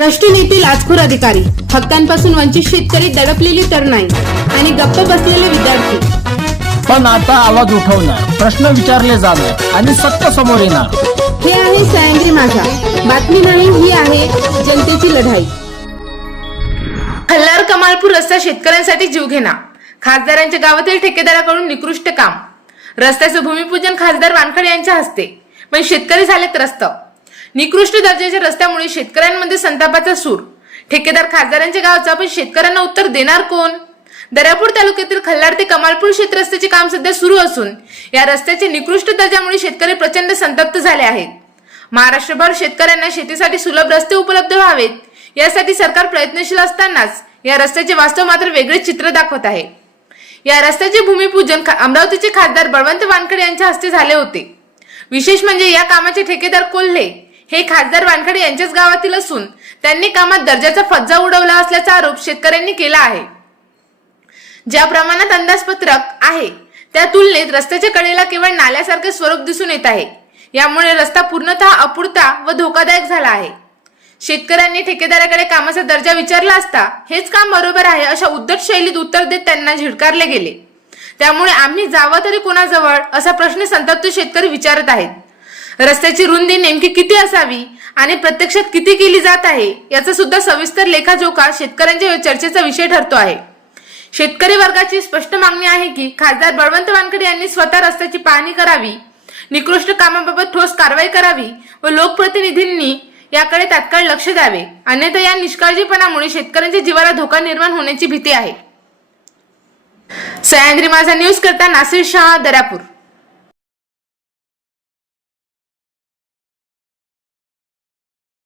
भ्रष्टी नीती लाचखोर अधिकारी. हक्कांपासून वंचित शेतकरी दडपलेली तरुणाई आणि गप्प बसलेले विद्यार्थी. पण आता आवाज उठवणार प्रश्न विचारले जाणार आणि सत्य समोर येणार. हे आहे सह्याद्री माझा. बातमी नाही ही आहे जनतेची लढाई. खल्लार कमालपूर रस्ता शेतकऱ्यांसाठी जीवघेणा खासदारांच्या गावातील ठेकेदाराकडून निकृष्ट काम. रस्त्याचं भूमिपूजन खासदार वानखडे यांच्या हस्ते. पण शेतकरी झाले त्रस्त निकृष्ट दर्जाच्या रस्त्यामुळे शेतकऱ्यांमध्ये संतापाचा सूर. ठेकेदार खासदारांच्या गावचा पण शेतकऱ्यांना उत्तर देणार कोण? दर्यापूर तालुक्यातील खल्लार ते कमालपूर शेत रस्त्याचे काम सध्या सुरू असून या रस्त्याचे निकृष्ट दर्जामुळे शेतकरी प्रचंड संतप्त झाले आहेत. महाराष्ट्रभर शेतकऱ्यांना शेतीसाठी सुलभ रस्ते उपलब्ध व्हावेत यासाठी सरकार प्रयत्नशील असतानाच या रस्त्याचे वास्तव मात्र वेगळे चित्र दाखवत आहे. या रस्त्याचे भूमिपूजन खा- अमरावतीचे खासदार बळवंत वानखडे यांच्या हस्ते झाले होते. विशेष म्हणजे या कामाचे ठेकेदार कोल्हे हे खासदार वानखडे यांच्याच गावातील असून त्यांनी कामात दर्जाचा फज्जा उडवला असल्याचा आरोप शेतकऱ्यांनी केला आहे. ज्या प्रमाणात अंदाजपत्रक आहे त्या तुलनेत रस्त्याच्या कडेला केवळ नाल्यासारखे स्वरूप दिसून येत आहे. यामुळे रस्ता पूर्णतः अपुरता व धोकादायक झाला आहे. शेतकऱ्यांनी ठेकेदाराकडे कामाचा दर्जा विचारला असता हेच काम बरोबर आहे अशा उद्धट शैलीत उत्तर देत त्यांना झिडकारले गेले. त्यामुळे आम्ही जावं तरी कोणाजवळ असा प्रश्न संतप्त शेतकरी विचारत आहेत. रस्त्याची रुंदी नेमकी किती असावी आणि प्रत्यक्षात किती केली जात आहे याचा सुद्धा सविस्तर लेखाजोखा शेतकऱ्यांच्या चर्चेचा विषय ठरतो आहे. शेतकरी वर्गाची स्पष्ट मागणी आहे की खासदार बळवंत वानखडे यांनी स्वतः रस्त्याची पाहणी करावी निकृष्ट कामाबाबत ठोस कारवाई करावी व लोकप्रतिनिधींनी याकडे तात्काळ लक्ष द्यावे. अन्यथा या निष्काळजीपणामुळे शेतकऱ्यांच्या जीवाला धोका निर्माण होण्याची भीती आहे. सह्याद्री माझा न्यूज करता नासिर शहा दऱ्यापूर